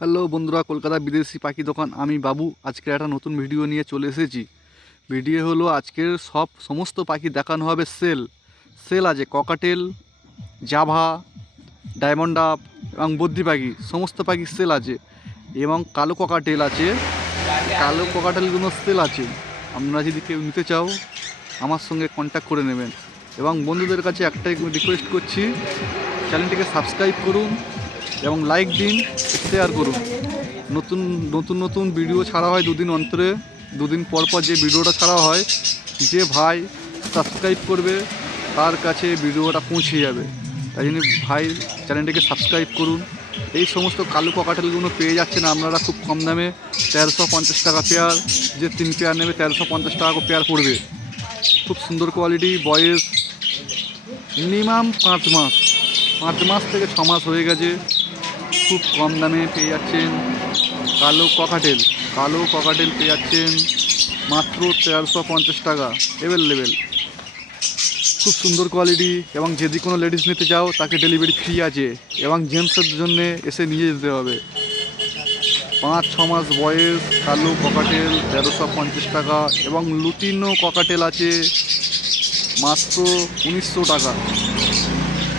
Hello বন্ধুরা, কলকাতা বিদেশি পাখি দোকান। আমি বাবু আজকে একটা নতুন ভিডিও নিয়ে চলে এসেছি। ভিডিও হলো আজকের সব, সমস্ত পাখি দেখানো হবে সেল। সেল আছে ককাটেল, জাভা, ডায়মন্ড আপ এবং বদ্রি পাখি, সমস্ত পাখি সেল আছে। এবং কালো ককাটেল আছে। কালো ককাটেলগুলো সেল আছে। আপনারা যদি কেউ নিতে চাও, আমার সঙ্গে কন্ট্যাক্ট করে নেবেন। এবং বন্ধুদের কাছে একটাই রিকোয়েস্ট করছি চ্যানেলটিকে সাবস্ক্রাইব করুন। এবং লাইক দিন শেয়ার করুন। নতুন নতুন নতুন ভিডিও ছাড়া হয় দুদিন অন্তরে। দুদিন পর পর যে ভিডিওটা ছাড়া হয়, যে ভাই সাবস্ক্রাইব করবে, তার কাছে ভিডিওটা পৌঁছে যাবে। তাই জন্য ভাই চ্যানেলটিকে সাবস্ক্রাইব করুন। এই সমস্ত কালো ককাটেলগুলো পেয়ে যাচ্ছেন আপনারা খুব কম দামে। তেরোশো পঞ্চাশ টাকা পেয়ার যে তিন পেয়ার নেবে, তেরোশো পঞ্চাশ টাকা পেয়ার পড়বে। খুব সুন্দর কোয়ালিটি বয়স মিনিমাম পাঁচ মাস। পাঁচ মাস থেকে ছ মাস হয়ে গেছে। খুব কম দামে পেয়ে যাচ্ছেন কালো ককাটেল কালো ককাটেল পেয়ে যাচ্ছেন মাত্র তেরোশো পঞ্চাশ টাকা। অ্যাভেলেবেল খুব সুন্দর কোয়ালিটি এবং যদি কোনো লেডিস নিতে চাও, তাকে ডেলিভারি ফ্রি আছে এবং জেন্টসের জন্য এসে নিয়ে যেতে হবে। পাঁচ, ছ মাস বয়স, কালো ককাটেল তেরোশো পঞ্চাশ টাকা এবং লুটিনো ককাটেল আছে মাত্র উনিশশো টাকা।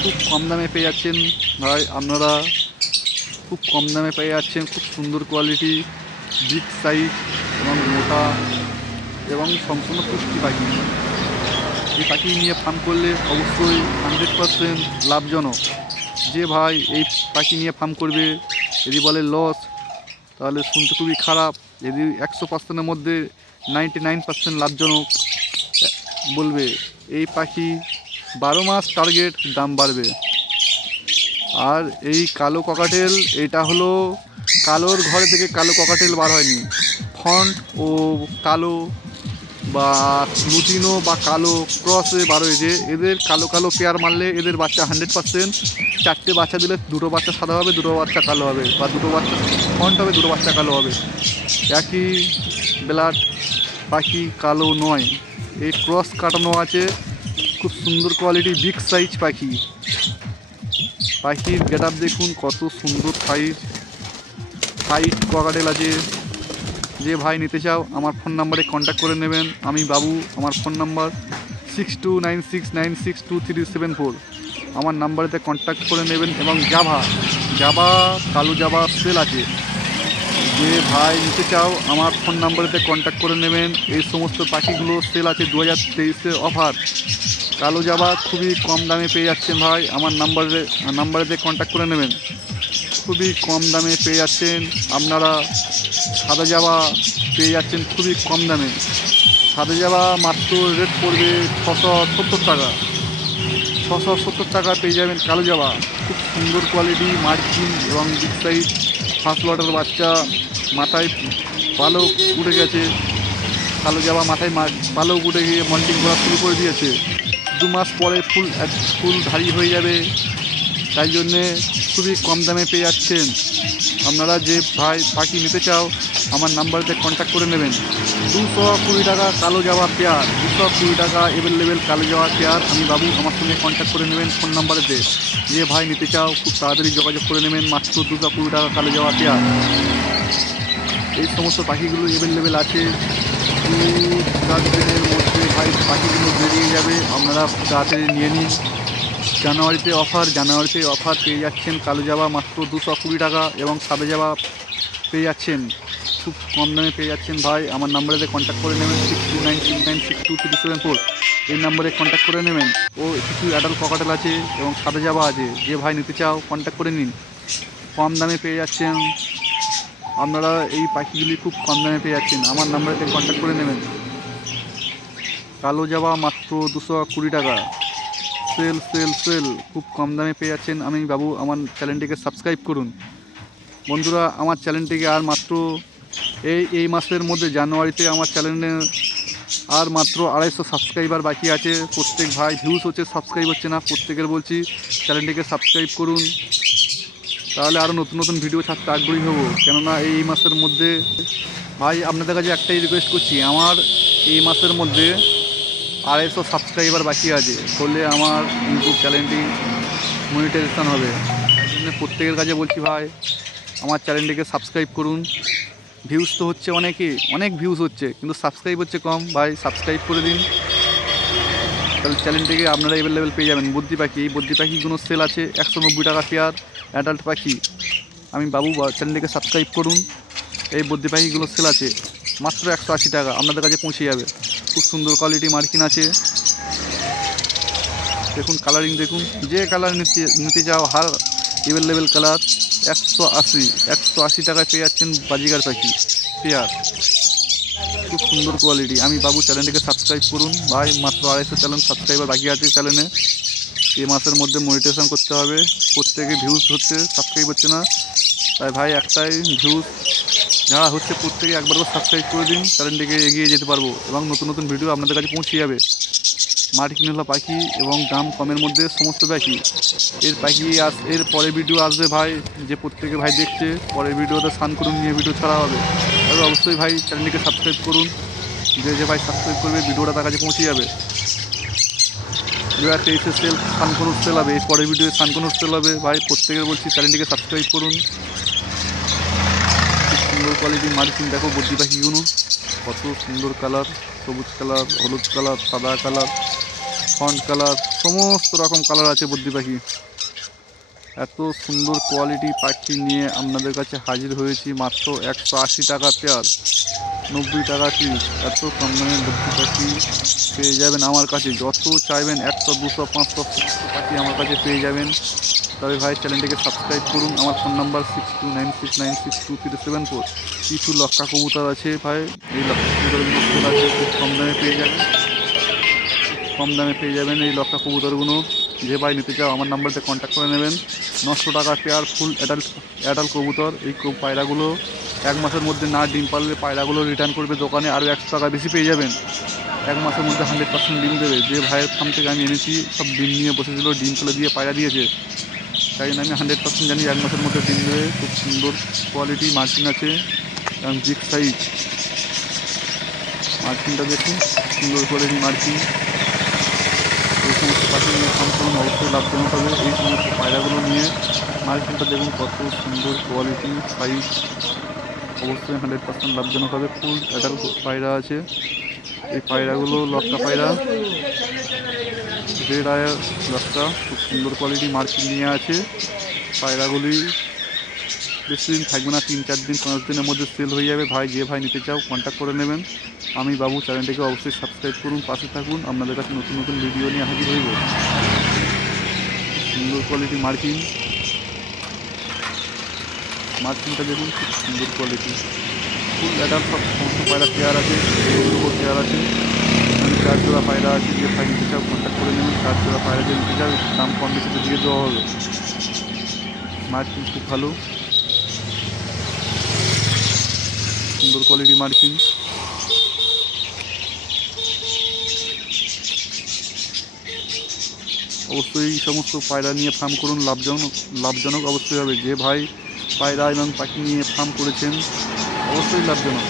খুব কম দামে পেয়ে যাচ্ছেন। ভাই, আপনারা খুব কম দামে পেয়ে যাচ্ছেন, খুব সুন্দর কোয়ালিটি বিগ সাইজ এবং মোটা এবং সম্পূর্ণ পুষ্টি পাখি। এই পাখি নিয়ে ফার্ম করলে অবশ্যই হান্ড্রেড পারসেন্ট লাভজনক। যে ভাই এই পাখি নিয়ে ফার্ম করবে, যদি বলে লস তাহলে শুনতে খুবই খারাপ। যদি একশো পার্সেন্টের মধ্যে নাইনটি নাইন পার্সেন্ট লাভজনক বলবে, এই পাখি বারো মাস টার্গেট দাম বাড়বে। আর এই কালো ককাটেল এটা হলো কালোর ঘরে থেকে কালো ককাটেল বার হয়নি। ফন্ট ও কালো বা লুটিনো বা কালো ক্রসে বার হয়েছে। এদের কালো কালো পেয়ার মারলে এদের বাচ্চা হান্ড্রেড পার্সেন্ট। চারটে বাচ্চা দিলে দুটো বাচ্চা সাদা হবে, দুটো বাচ্চা কালো হবে বা দুটো বাচ্চা ফন্ট হবে, দুটো বাচ্চা কালো হবে। একই ব্লাড পাখি কালো নয়। এই ক্রস কাটানো আছে। খুব সুন্দর কোয়ালিটি বিগ সাইজ পাখি। পাখির গেট দেখুন, কত সুন্দর সাইজ হাইট ককাটেল আছে। যে ভাই নিতে চাও, আমার ফোন নাম্বারে কন্ট্যাক্ট করে নেবেন। আমি বাবু, আমার phone number six two nine six nine six two three seven four আমার নাম্বারেতে কন্ট্যাক্ট করে নেবেন এবং জাভা জাভা, কালো জাভা সেল আছে। যে ভাই নিতে চাও, আমার ফোন নাম্বারেতে কন্ট্যাক্ট করে নেবেন। এই সমস্ত পাখিগুলো সেল আছে দু হাজার তেইশে অফার কালো জাবা খুবই কম দামে পেয়ে যাচ্ছেন ভাই। আমার নাম্বারে, নাম্বারেতে কন্ট্যাক্ট করে নেবেন। খুবই কম দামে পেয়ে যাচ্ছেন। আপনারা সাদা জাবা পেয়ে যাচ্ছেন খুবই কম দামে। সাদা জাবা মাত্র রেট পড়বে ছশো সত্তর টাকা। ছশো সত্তর টাকা পেয়ে যাবেন কালো জাবা। খুব সুন্দর কোয়ালিটি মার্কিন এবং বিগ সাইজ ফার্স্ট লটের বাচ্চা মাথায় পালক উঠে গেছে। কালো জামা মাথায় পালক উঠে গিয়ে মল্টিং করা শুরু করে দিয়েছে। দু মাস পরে ফুল ফুল ধারি হয়ে যাবে। তাই জন্যে খুবই কম দামে পেয়ে যাচ্ছেন। আপনারা যে ভাই পাখি নিতে চাও, আমার নাম্বারতে কন্ট্যাক্ট করে নেবেন। দুশো কুড়ি টাকা কালো যাওয়া পেয়ার, দুশো কুড়ি টাকা অ্যাভেলেবেল কালো যাওয়া পেয়ার। আমি বাবু, আমার সঙ্গে কন্ট্যাক্ট করে নেবেন ফোন নাম্বারেতে যে ভাই নিতে চাও, খুব তাড়াতাড়ি যোগাযোগ করে নেবেন, মাত্র দুশো কুড়ি টাকা কালো যাওয়া পেয়ার। এই সমস্ত পাখিগুলো অ্যাভেলেবেল আছে। দু চার দিনের মধ্যে ভাই পাখিগুলো বেরিয়ে যাবে। আপনারা তাড়াতাড়ি নিয়ে নিন। জানুয়ারিতে অফার জানুয়ারিতে অফার পেয়ে যাচ্ছেন কালো জাবা মাত্র দুশো কুড়ি টাকা এবং সাদা জাবা পেয়ে যাচ্ছেন, খুব কম দামে পেয়ে যাচ্ছেন ভাই। আমার নাম্বারে কন্ট্যাক্ট করে নেবেন six two nine six nine six two three seven four এই নাম্বারে কন্ট্যাক্ট করে নেবেন। ও কিছু অ্যাডাল্ট ককাটেল আছে এবং সাদা জাবা আছে। যে ভাই নিতে চাও কন্ট্যাক্ট করে নিন। কম দামে পেয়ে যাচ্ছেন। আপনারা এই পাখিগুলি খুব কম দামে পেয়ে যাচ্ছেন। আমার নাম্বারেতে কন্ট্যাক্ট করে নেবেন। কালো জাবা মাত্র দুশো কুড়ি টাকা। Sale sale sale. খুব কম দামে পেয়ে যাচ্ছেন আমি বাবু। আমার চ্যানেলটিকে সাবস্ক্রাইব করুন। বন্ধুরা, আমার চ্যানেলটিকে আর মাত্র এই এই মাসের মধ্যে জানুয়ারিতে আমার চ্যানেলে আর মাত্র আড়াইশো সাবস্ক্রাইবার বাকি আছে। প্রত্যেক ভাই ভিউজ হচ্ছে সাবস্ক্রাইব হচ্ছে না, প্রত্যেকের বলছি চ্যানেলটিকে সাবস্ক্রাইব করুন। তাহলে আরও নতুন নতুন ভিডিও ছাড়তে আগ্রহী হব। কেননা এই মাসের মধ্যে ভাই, আপনাদের কাছে একটাই রিকোয়েস্ট করছি। আমার এই মাসের মধ্যে আড়াইশো সাবস্ক্রাইবার বাকি আছে। করলে আমার ইউটিউব চ্যানেলটি মনিটাইজেশন হবে। তাই জন্য প্রত্যেকের কাছে বলছি ভাই, আমার চ্যানেলটিকে সাবস্ক্রাইব করুন। ভিউজ তো হচ্ছে অনেকে, অনেক ভিউজ হচ্ছে, কিন্তু সাবস্ক্রাইব হচ্ছে কম। ভাই সাবস্ক্রাইব করে দিন। তাহলে চ্যানেলটিকে আপনারা অ্যাভেলেবেল পেয়ে যাবেন। বুদ্ধি পাখি এই বুদ্ধি পাখিগুলো সেল আছে একশো নব্বই টাকা পেয়ার অ্যাডাল্ট পাখি। আমি বাবু চ্যানেলটিকে সাবস্ক্রাইব করুন। এই বুদ্ধি পাখিগুলো সেল আছে, মাত্র একশো আশি টাকা। আপনাদের কাছে পৌঁছে যাবে। খুব সুন্দর কোয়ালিটি মার্কিন আছে। দেখুন কালারিং দেখুন, যে কালার নিতে নিতে যাও, হার অ্যাভেলেবেল কালার একশো আশি একশো আশি টাকায় পেয়ে যাচ্ছেন বাজিগার পাখি, পেয়ার। খুব সুন্দর কোয়ালিটি আমি বাবু চ্যানেলটিকে সাবস্ক্রাইব করুন। ভাই, মাত্র আড়াইশো চ্যানেল সাবস্ক্রাইবার বাকি আছে চ্যানেলে এই মাসের মধ্যে মনিটেশন করতে হবে। প্রত্যেকে ভিউজ হচ্ছে সাবস্ক্রাইব হচ্ছে না। তাই ভাই, একটাই ভিউজ যারা হচ্ছে প্রত্যেকে একবার করে সাবস্ক্রাইব করে দিন চ্যানেলটিকে এগিয়ে যেতে পারব এবং নতুন নতুন ভিডিও আপনাদের কাছে পৌঁছে যাবে। মাটি মার্কিনলা পাখি এবং দাম কমের মধ্যে সমস্ত পাখি। এর পাখি আস এর পরের ভিডিও আসবে ভাই, যে প্রত্যেকে ভাই দেখছে, পরের ভিডিওতে স্নান করুন নিয়ে ভিডিও ছাড়া হবে। তবে অবশ্যই ভাই চ্যানেলটিকে সাবস্ক্রাইব করুন, যে যে ভাই সাবস্ক্রাইব করবে ভিডিওটা তার কাছে পৌঁছে যাবে। দু হাজার তেইশে সেল সানকনুর সেল হবে, এর পরের ভিডিও সানকনুর সেল হবে। ভাই প্রত্যেকের বলছি চ্যানেলটিকে সাবস্ক্রাইব করুন। সুন্দর কোয়ালিটি মার্কিন দেখো বদ্রি পাখিগুলো কত সুন্দর কালার সবুজ কালার হলুদ কালার সাদা কালার ফন্ট কালার সমস্ত রকম কালার আছে বদ্রি পাখি। এত সুন্দর কোয়ালিটি পাখি নিয়ে আপনাদের কাছে হাজির হয়েছি মাত্র একশো আশি টাকা পেয়ার নব্বই টাকা পিস এত কম দামে বদ্রি পাখি পেয়ে যাবেন আমার কাছে। যত চাইবেন একশো, দুশো, পাঁচশো পাখি আমার কাছে পেয়ে যাবেন। তবে ভাই, চ্যানেলটিকে সাবস্ক্রাইব করুন। আমার phone number six two nine six nine six two three seven four কিছু লক্কা কবুতর আছে ভাই, এই লক্কা কবুতরগুলো আছে, খুব কম দামে পেয়ে যাবেন। কম দামে পেয়ে যাবেন এই লক্কা কবুতরগুলো। যে ভাই নিতে চাও, আমার নাম্বারতে কন্ট্যাক্ট করে নেবেন। নশো টাকা পেয়ার ফুল অ্যাডাল্ট অ্যাডাল্ট কবুতর। এই পায়রাগুলো এক মাসের মধ্যে না ডিম পারলে পায়রাগুলো রিটার্ন করবে দোকানে, আরও একশো টাকা বেশি পেয়ে যাবেন। এক মাসের মধ্যে হান্ড্রেড পার্সেন্ট ডিম দেবে। যে ভাইয়ের ফার্ম থেকে আমি এনেছি, সব ডিম নিয়ে বসেছিল, ডিম ফেলে দিয়ে পায়রা দিয়েছে। তাই জন্য আমি হান্ড্রেড পার্সেন্ট জানি এক মাসের মধ্যে ডিম দেবে খুব সুন্দর কোয়ালিটি মার্কিন আছে, এবং বিগ সাইজ মার্কিনটা দেখুন, সুন্দর কোয়ালিটি মার্কিন এই সমস্ত পাখি ফার্ম অবশ্যই লাভজনক হবে। এই সমস্ত পায়রাগুলো নিয়ে মার্কিনটা দেখুন, কত সুন্দর কোয়ালিটি সাইজ অবশ্যই হান্ড্রেড পার্সেন্ট লাভজনক হবে। ফুল অ্যাডাল্ট পায়রা আছে। এই পায়রাগুলো লক্কা পায়রা। রেড আয়ার লক্কা খুব সুন্দর কোয়ালিটি মার্কিন নিয়ে আছে। পায়রাগুলি বেশি দিন থাকবে না, তিন চার দিন পাঁচ দিনের মধ্যে সেল হয়ে যাবে। ভাই, যে ভাই নিতে চাও কন্ট্যাক্ট করে নেবেন। আমি বাবু চ্যানেলটিকে অবশ্যই সাবস্ক্রাইব করুন, পাশে থাকুন। আপনাদের কাছে নতুন নতুন ভিডিও নিয়ে হাজির হইব। সুন্দর কোয়ালিটি মার্কিং। মার্কিংটা দেখুন, খুব সুন্দর কোয়ালিটি ফুল অ্যাডাল সব সমস্ত পায়রা পেয়ার আছে দুটো পেয়ার আছে। আমি চার জোড়া পায়রা আছে যে ভাই নিতে চাও কন্ট্যাক্ট করে নেবেন চার জোড়া পায়রা যে নিতে চাও দাম কম বেশিতে দিয়ে দেওয়া হবে। মার্কিং খুব ভালো। সুন্দর কোয়ালিটি মার্কিং। অবশ্যই সমস্ত পায়রা নিয়ে ফার্ম করুন, লাভজনক লাভজনক অবশ্যই হবে। যে ভাই পায়রা এবং পাখি নিয়ে ফার্ম করেছেন অবশ্যই লাভজনক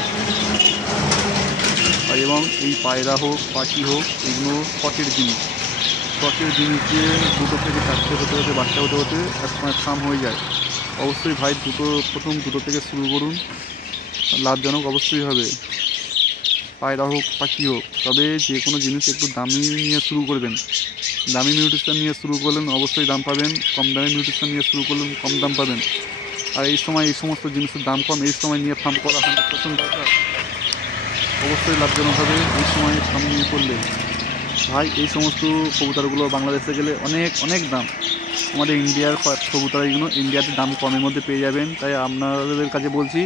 এবং এই পায়রা হোক, পাখি হোক, এগুলো শখের জিনিস। শখের জিনিস দিয়ে দুটো থেকে চারটে হতে হতে বাচ্চা হতে হতে একসময় ফার্ম হয়ে যায়। অবশ্যই ভাই, দুটো, প্রথম দুটো থেকে শুরু করুন। লাভজনক অবশ্যই হবে। পায়রা হোক, পাখি হোক, তবে যে কোনো জিনিস একটু দামি নিয়ে শুরু করবেন। দামি মিউটিশন নিয়ে শুরু করলেন, অবশ্যই দাম পাবেন। কম দামি মিউটিশন নিয়ে শুরু করলেন, কম দাম পাবেন। আর এই সময় এই সমস্ত জিনিসের দাম কম, এই সময় নিয়ে ফার্ম করা হান্ড্রেড পার্সেন্ট দরকার। অবশ্যই লাভজনক হবে এই সময় ফার্ম নিয়ে করলে। ভাই, এই সমস্ত কবুতরগুলো বাংলাদেশে গেলে অনেক অনেক দাম। আমাদের ইন্ডিয়ার কবুতর এগুলো ইন্ডিয়াতে দাম কমের মধ্যে পেয়ে যাবেন। তাই আপনাদের কাছে বলছি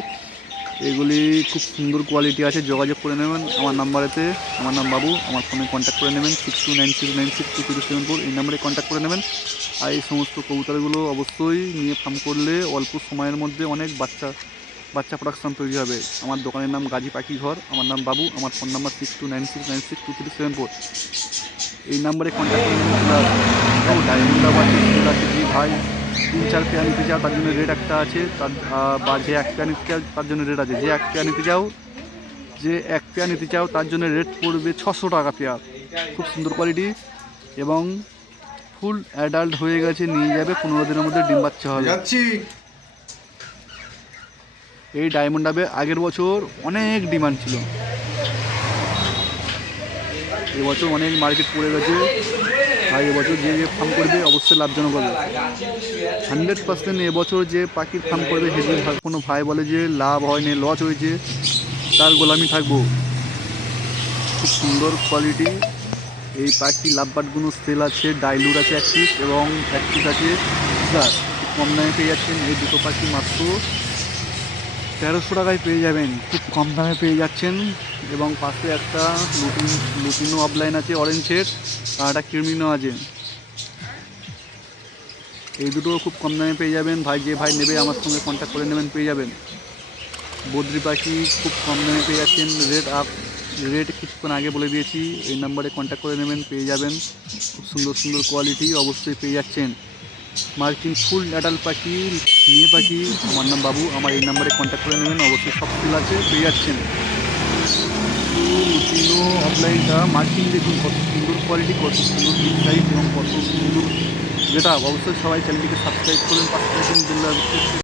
এগুলি খুব সুন্দর কোয়ালিটি আছে, যোগাযোগ করে নেবেন। আমার নাম্বারেতে আমার নাম বাবু, আমার ফোনে কন্ট্যাক্ট করে নেবেন six two nine six nine six two seven four এই নাম্বারে কন্ট্যাক্ট করে নেবেন। আর এই সমস্ত কবুতরগুলো অবশ্যই নিয়ে ফার্ম করলে অল্প সময়ের মধ্যে অনেক বাচ্চা বাচ্চা প্রোডাকশন তৈরি হবে। আমার দোকানের নাম গাজী পাখি ঘর, আমার নাম বাবু, আমার phone number six two nine six nine six two three seven four এই নাম্বারে কন্ট্যাক্ট করে নেবেন ডায়মন্ড ভাই তিন চার পেয়ার নিতে চাও তার জন্য রেট একটা আছে তার বা যে এক পেয়ার নিতে চাও তার জন্য রেট আছে। যে এক পেয়ার নিতে চাও যে এক পেয়ার নিতে চাও তার জন্য রেট পড়বে ছশো টাকা পেয়ার। খুব সুন্দর কোয়ালিটি এবং ফুল অ্যাডাল্ট হয়ে গেছে নিয়ে যাবে পনেরো দিনের মধ্যে ডিম বাচ্চা হবে। এই ডায়মন্ড ডাবে আগের বছর অনেক ডিমান্ড ছিল। এবছর অনেক মার্কেট পড়ে গেছে। আর এবছর যে যে ফার্ম করবে অবশ্যই লাভজনক হবে। হান্ড্রেড পার্সেন্ট এবছর যে পাখির ফার্ম করবে, সে কোনো ভাই বলে যে লাভ হয়নি লস হয়েছে, তার গোলামি থাকব। খুব সুন্দর কোয়ালিটি এই পাখি লাভবার্ডগুলো সেল আছে ডাইলুর আছে এক পিস এবং এক পিস আছে। কম দামে পেয়ে যাচ্ছেন এই দুটো পাখি মাত্র তেরোশো টাকায় পেয়ে যাবেন। খুব কম দামে পেয়ে যাচ্ছেন। এবং পাশে একটা লুটিন, লুটিনো অফলাইন আছে, অরেঞ্জের, আর একটা কিরমিনো আছে। এই দুটো খুব কম দামে পেয়ে যাবেন। ভাই যে ভাই নেবে, আমার সঙ্গে কন্ট্যাক্ট করে নেবেন, পেয়ে যাবেন। বদ্রি পাখি খুব কম দামে পেয়ে যাচ্ছেন। রেট আপ, রেট কিছুক্ষণ আগে বলে দিয়েছি। এই নাম্বারে কন্ট্যাক্ট করে নেবেন, পেয়ে যাবেন। খুব সুন্দর সুন্দর কোয়ালিটি অবশ্যই পেয়ে যাচ্ছেন। মার্কিং ফুল অ্যাডাল পাখি, মেয়ে পাখি, আমার নাম বাবু, আমার এই নাম্বারে কন্ট্যাক্ট করে নেবেন, অবশ্যই সব ফুল আছে, পেয়ে যাচ্ছেন। অফলাইনটা মার্কিং দেখুন কত সুন্দর কোয়ালিটি কত সুন্দর ডিজাইন এবং কত সুন্দর যেটা, অবশ্যই সবাই চ্যানেলটিকে সাবস্ক্রাইব করুন, পাশে থাকুন